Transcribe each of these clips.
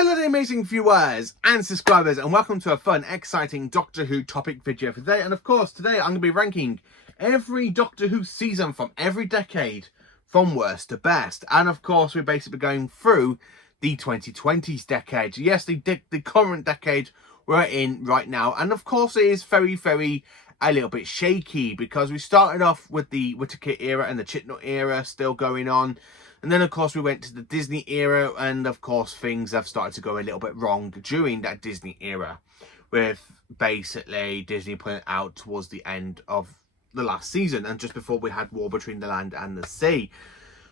Hello there amazing viewers and subscribers, and welcome to a fun, exciting Doctor Who topic video for today. And of course, today I'm going to be ranking every Doctor Who season from every decade, from worst to best. And of course, we're basically going through the 2020s decade. Yes, the current decade we're in right now. And of course, it is very, a little bit shaky because we started off with the Whittaker era and the Chibnall era still going on. And then, of course, we went to the Disney era, and, of course, things have started to go a little bit wrong during that Disney era, with basically Disney putting it out towards the end of the last season, and just before we had War Between the Land and the Sea.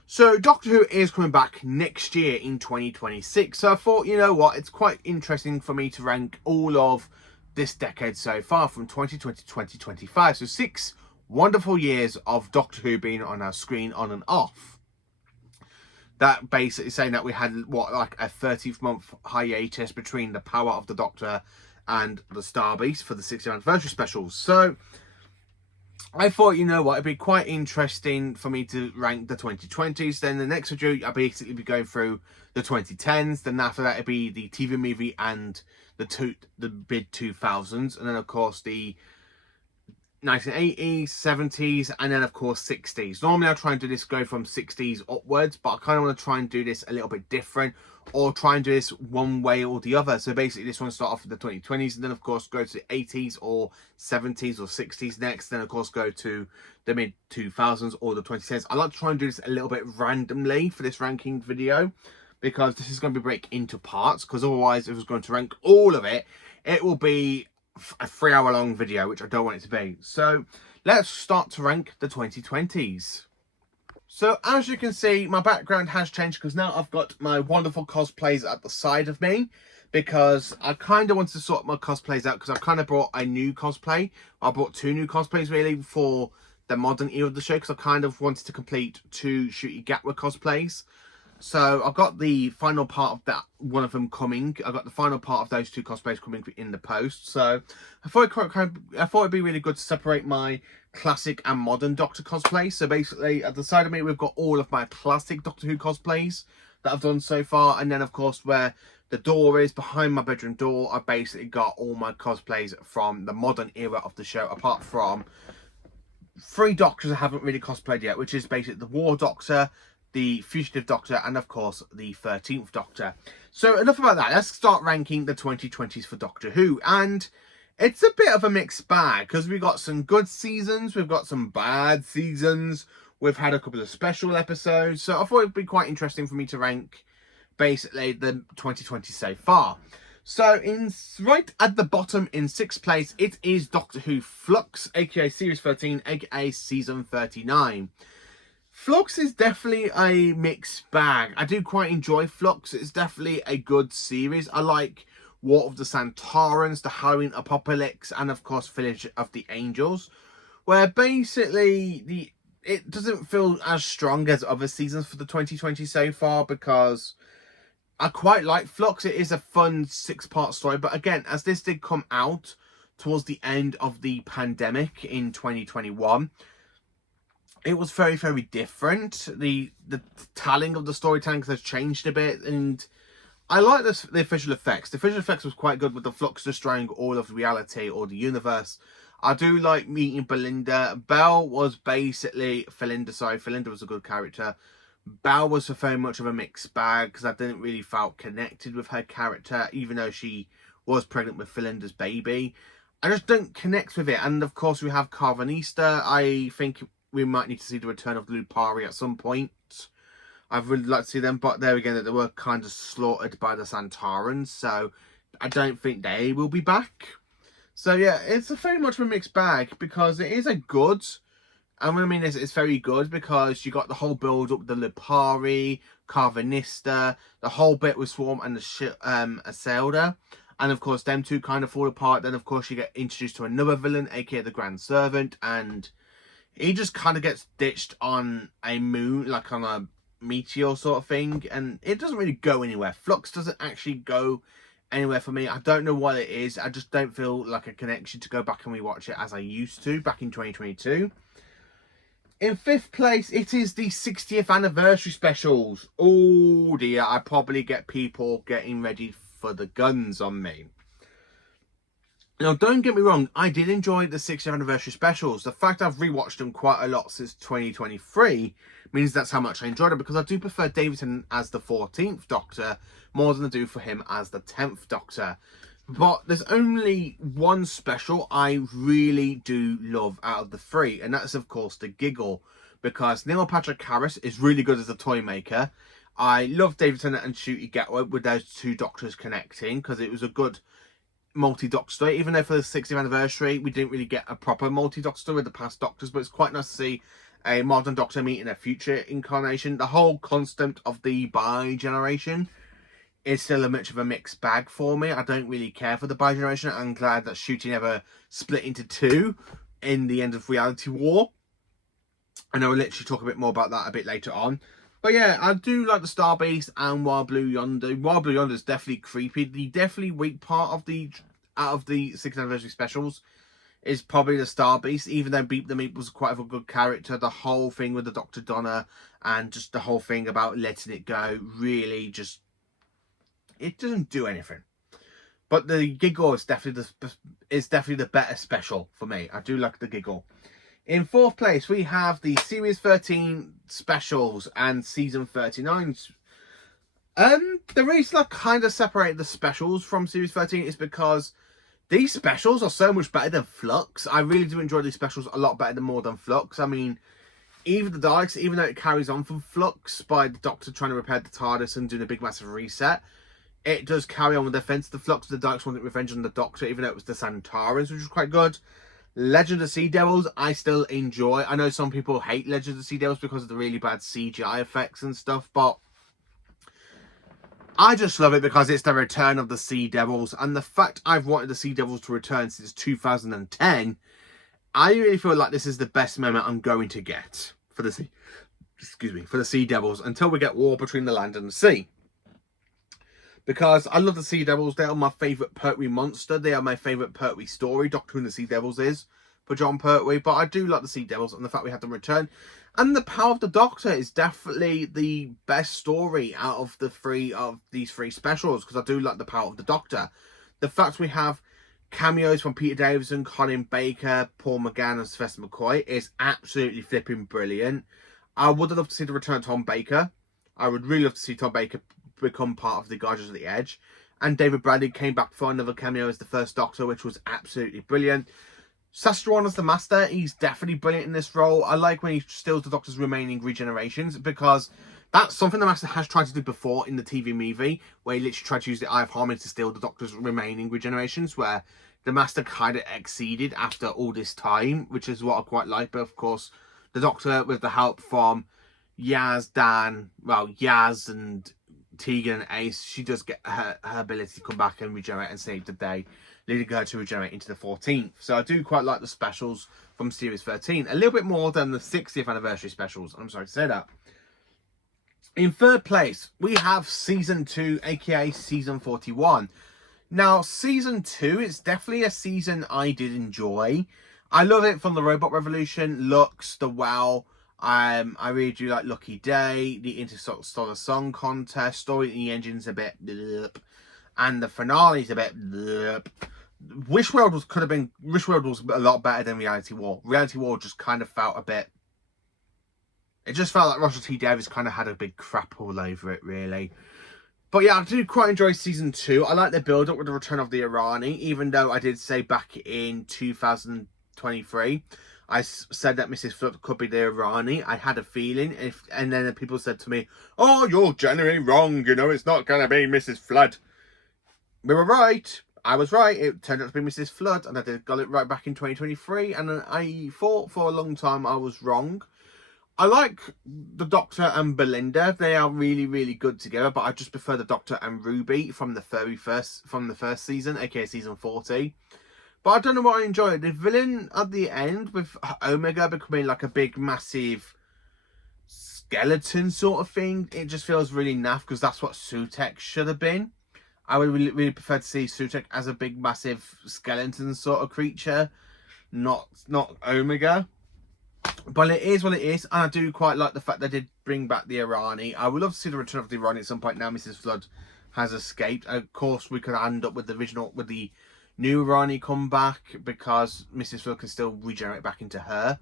So, Doctor Who is coming back next year in 2026, so I thought, you know what, it's quite interesting for me to rank all of this decade so far, from 2020 to 2025, so 6 wonderful years of Doctor Who being on our screen on and off. That basically saying that we had, what, like a 30th month hiatus between the Power of the Doctor and the Starbeast for the 60th anniversary specials. So I thought, you know what, it'd be quite interesting for me to rank the 2020s. Then the next video, I'll basically be going through the 2010s. Then after that, it'd be the TV movie and the mid 2000s. And then, of course, the 1980s, 70s, and then of course 60s. Normally I try and do this go from 60s upwards, but I kind of want to try and do this a little bit different, or try and do this one way or the other. So basically this one start off with the 2020s, and then of course go to the 80s or 70s or 60s next, then of course go to the mid 2000s or the 2010s. I like to try and do this a little bit randomly for this ranking video, because this is going to be break into parts, because otherwise if I was going to rank all of it, it will be a 3-hour long video, which I don't want it to be. So let's start to rank the 2020s. So as you can see, my background has changed, because now I've got my wonderful cosplays at the side of me, because I kind of wanted to sort my cosplays out, because I've kind of brought a new cosplay. I brought 2 new cosplays really for the modern era of the show, because I kind of wanted to complete 2 Shooty Gatwa cosplays. So I've got the final part of that, one of them coming. I've got the final part of those 2 cosplays coming in the post. So I thought it'd be really good to separate my classic and modern Doctor cosplay. So basically at the side of me, we've got all of my classic Doctor Who cosplays that I've done so far. And then of course where the door is, behind my bedroom door, I've basically got all my cosplays from the modern era of the show, apart from 3 Doctors I haven't really cosplayed yet, which is basically the War Doctor, the Fugitive Doctor, and of course the 13th Doctor. So enough about that. Let's start ranking the 2020s for Doctor Who. And it's a bit of a mixed bag, because we've got some good seasons, we've got some bad seasons, we've had a couple of special episodes. So I thought it'd be quite interesting for me to rank basically the 2020 so far. So right at the bottom in 6th place, it is Doctor Who Flux, aka Series 13, aka Season 39. Flux is definitely a mixed bag. I do quite enjoy Flux. It's definitely a good series. I like War of the Santarans, the Halloween Apocalypse, and of course Village of the Angels, where basically it doesn't feel as strong as other seasons for the 2020 so far, because I quite like Flux. It is a fun 6-part story, but again, as this did come out towards the end of the pandemic in 2021, it was very different. The telling of the storytelling has changed a bit, and I like the visual effects. The visual effects was quite good, with the Flux destroying all of reality or the universe. I do like meeting Belinda. Belle was basically Felinda was a good character. Belle was very much of a mixed bag, because I didn't really felt connected with her character, even though she was pregnant with Felinda's baby. I just don't connect with it. And of course we have Carvanista. I think we might need to see the return of the Lupari at some point. I'd really like to see them, but there again, they were kind of slaughtered by the Santarans, so I don't think they will be back. So yeah, it's very much of a mixed bag, because it is a good, and what I mean is it's very good, because you got the whole build up, the Lupari, Carvanista, the whole bit with Swarm and the Aselda, and of course them 2 kind of fall apart. Then of course you get introduced to another villain, aka the Grand Servant, and he just kind of gets ditched on a moon, like on a meteor sort of thing, and it doesn't really go anywhere. Flux doesn't actually go anywhere for me. I don't know what it is. I just don't feel like a connection to go back and rewatch it as I used to back in 2022. In 5th place, it is the 60th anniversary specials. Oh dear, I probably get people getting ready for the guns on me. Now, don't get me wrong, I did enjoy the 60th anniversary specials. The fact I've rewatched them quite a lot since 2023 means that's how much I enjoyed it, because I do prefer David Tennant as the 14th Doctor more than I do for him as the 10th Doctor. But there's only one special I really do love out of the 3, and that's, of course, the Giggle, because Neil Patrick Harris is really good as a toy maker. I love David Tennant and Ncuti Gatwa with those two Doctors connecting, because it was a good multi-Doctor story, even though for the 60th anniversary we didn't really get a proper multi-Doctor story with the past Doctors, but it's quite nice to see a modern Doctor meeting a future incarnation. The whole concept of the bi-generation is still a much of a mixed bag for me. I don't really care for the bi-generation. I'm glad that Ncuti never split into two in the end of Reality War, and I will literally talk a bit more about that a bit later on. But yeah, I do like the Star Beast and Wild Blue Yonder. Wild Blue Yonder is definitely creepy. The definitely weak part of the 6th anniversary specials is probably the Star Beast. Even though Beep the Meep was quite a good character, the whole thing with the Dr. Donna and just the whole thing about letting it go really just, it doesn't do anything. But the Giggle is definitely the better special for me. I do like the Giggle. In 4th place, we have the Series 13 specials and Season 39. The reason I kind of separated the specials from Series 13 is because these specials are so much better than Flux. I really do enjoy these specials a lot better than Flux. I mean, even the Daleks, even though it carries on from Flux by the Doctor trying to repair the TARDIS and doing a big massive reset, it does carry on with Defense of the Flux. The Daleks wanted revenge on the Doctor, even though it was the Santarans, which was quite good. Legend of Sea Devils, I still enjoy. I know some people hate Legend of Sea Devils because of the really bad CGI effects and stuff, but I just love it because it's the return of the Sea Devils, and the fact I've wanted the Sea Devils to return since 2010, I really feel like this is the best moment I'm going to get for the Sea Devils until we get War Between the Land and the Sea. Because I love the Sea Devils. They are my favourite Pertwee monster. They are my favourite Pertwee story. Doctor Who and the Sea Devils is for John Pertwee. But I do like the Sea Devils and the fact we had them return. And the Power of the Doctor is definitely the best story out of these three specials. Because I do like the Power of the Doctor. The fact we have cameos from Peter Davison, Colin Baker, Paul McGann and Sylvester McCoy is absolutely flipping brilliant. I would have loved to see the return of Tom Baker. I would really love to see Tom Baker become part of the Guardians of the Edge, and David Bradley came back for another cameo as the first Doctor, which was absolutely brilliant. Sastruan as the Master, he's definitely brilliant in this role. I like when he steals the Doctor's remaining regenerations, because that's something the Master has tried to do before in the TV movie, where he literally tried to use the Eye of Harmony to steal the Doctor's remaining regenerations, where the Master kind of exceeded after all this time, which is what I quite like. But of course, the Doctor, with the help from Yaz and Tegan and Ace, she does get her ability to come back and regenerate and save the day, leading her to regenerate into the 14th. So I do quite like the specials from Series 13. A little bit more than the 60th anniversary specials. I'm sorry to say that. In 3rd place, we have Season 2, aka Season 41. Now, Season 2 is definitely a season I did enjoy. I love it from the Robot Revolution, looks, the wow. I really do like Lucky Day, the Interstellar Song Contest, Story in the Engine's a bit blurp, and the finale's a bit blurp. Wishworld was a lot better than Reality War. Reality War just kind of felt a bit, it just felt like Russell T Davies kind of had a big crap all over it, really. But yeah, I do quite enjoy Season 2. I like the build-up with the return of the Irani, even though I did say back in 2023, I said that Mrs. Flood could be the Irani. I had a feeling, and then people said to me, "Oh, you're generally wrong, you know, it's not going to be Mrs. Flood." We were right. I was right. It turned out to be Mrs. Flood, and I got it right back in 2023, and I thought for a long time I was wrong. I like the Doctor and Belinda. They are really, really good together, but I just prefer the Doctor and Ruby from the first season, aka Season 40. But I don't know what I enjoyed. The villain at the end with Omega becoming like a big, massive skeleton sort of thing, it just feels really naff, because that's what Sutekh should have been. I would really prefer to see Sutekh as a big, massive skeleton sort of creature, not Omega. But it is what it is, and I do quite like the fact they did bring back the Irani. I would love to see the return of the Irani at some point now Mrs. Flood has escaped. Of course, we could end up with the new Irani come back, because Mrs. Flood can still regenerate back into her.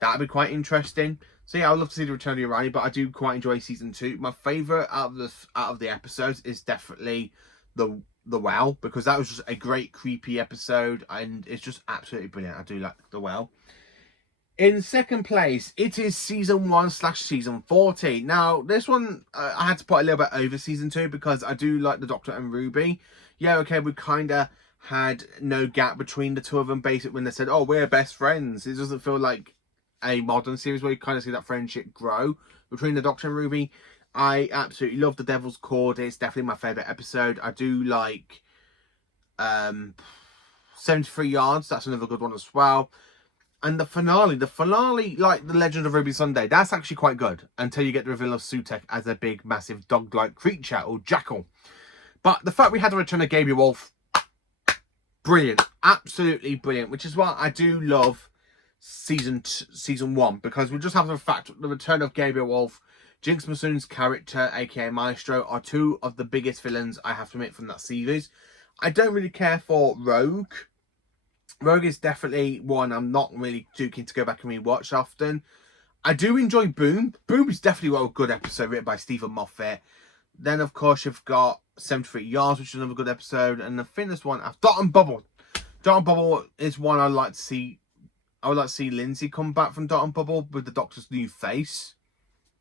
That'd be quite interesting. So yeah, I would love to see the return of the Irani, but I do quite enjoy season 2. My favourite out of the episodes is definitely the well, because that was just a great creepy episode, and it's just absolutely brilliant. I do like the well. In second place, it is season 1/season 14. Now, this one, I had to put a little bit over season 2 because I do like the Doctor and Ruby. Yeah, okay, we kind of had no gap between the two of them, basically, when they said, oh, we're best friends. It doesn't feel like a modern series where you kind of see that friendship grow between the Doctor and Ruby. I absolutely love The Devil's Cord. It's definitely my favourite episode. I do like 73 Yards. That's another good one as well. And the finale, like The Legend of Ruby Sunday, that's actually quite good until you get the reveal of Sutek as a big, massive dog-like creature, or jackal. But the fact we had the return of Gabriel Wolf, brilliant, absolutely brilliant, which is why I do love season 1, because we just have the fact the return of Gabriel Wolf, Jinx Monsoon's character, aka Maestro, are two of the biggest villains I have to admit from that series. I don't really care for Rogue. Rogue is definitely one I'm not really too keen to go back and rewatch often. I do enjoy Boom. Boom is definitely a good episode written by Stephen Moffat. Then, of course, you've got 73 Yards, which is another good episode. And the thinnest one, Dot and Bubble. Dot and Bubble is one I'd like to see. I would like to see Lindsay come back from Dot and Bubble with the Doctor's new face,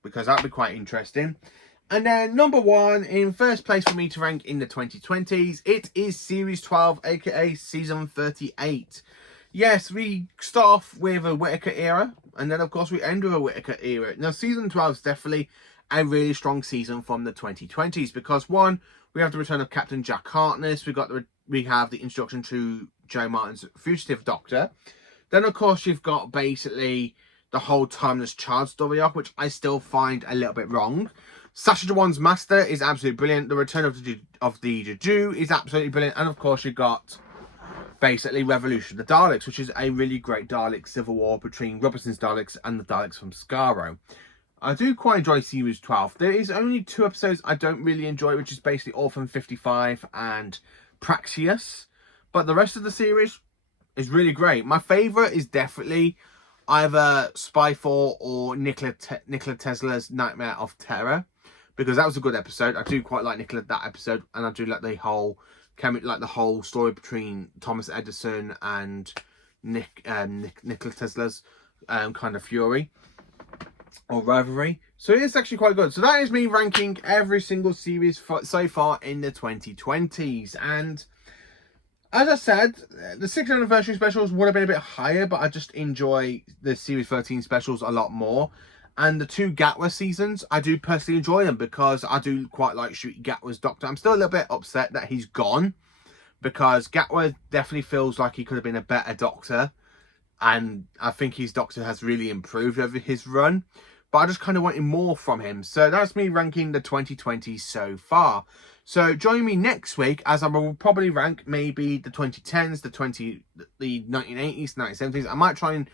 because that'd be quite interesting. And then number 1, in first place for me to rank in the 2020s, it is Series 12, aka Season 38. Yes, we start off with a Whittaker era, and then of course we end with a Whittaker era. Now, Season 12 is definitely a really strong season from the 2020s, because 1, we have the return of Captain Jack Harkness, we have the introduction to Joe Martin's fugitive Doctor. Then, of course, you've got basically the whole Timeless Child story arc, which I still find a little bit wrong. Sasha Jawan's Master is absolutely brilliant. The return of the Juju is absolutely brilliant. And, of course, you got basically Revolution of the Daleks, which is a really great Dalek civil war between Robertson's Daleks and the Daleks from Skaro. I do quite enjoy Series 12. There is only 2 episodes I don't really enjoy, which is basically Orphan 55 and Praxius. But the rest of the series is really great. My favourite is definitely either Spyfall or Nikola Tesla's Nightmare of Terror, because that was a good episode. I do quite like that episode, and I do like the whole story between Thomas Edison and Nikola Tesla's kind of fury or rivalry. So it's actually quite good. So that is me ranking every single series so far in the 2020s. And as I said, the 6th anniversary specials would have been a bit higher, but I just enjoy the Series 13 specials a lot more. And the 2 Gatwa seasons, I do personally enjoy them, because I do quite like Ncuti Gatwa's Doctor. I'm still a little bit upset that he's gone, because Gatwa definitely feels like he could have been a better Doctor. And I think his Doctor has really improved over his run. But I just kind of wanted more from him. So that's me ranking the 2020s so far. So join me next week, as I will probably rank maybe the 2010s, the 1980s, 1970s. I might try and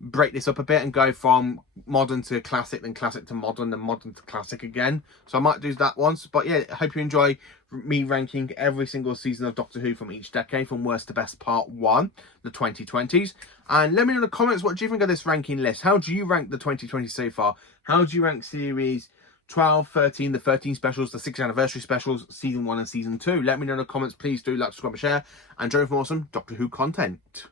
break this up a bit and go from modern to classic, then classic to modern, then modern to classic again. So I might do that once. But yeah, I hope you enjoy me ranking every single season of Doctor Who from each decade, from worst to best part 1, the 2020s. And let me know in the comments, what do you think of this ranking list? How do you rank the 2020s so far? How do you rank series 12, 13, the 13 specials, the 6th anniversary specials, season 1 and season 2? Let me know in the comments. Please do like, subscribe, and share, and join for more awesome Doctor Who content.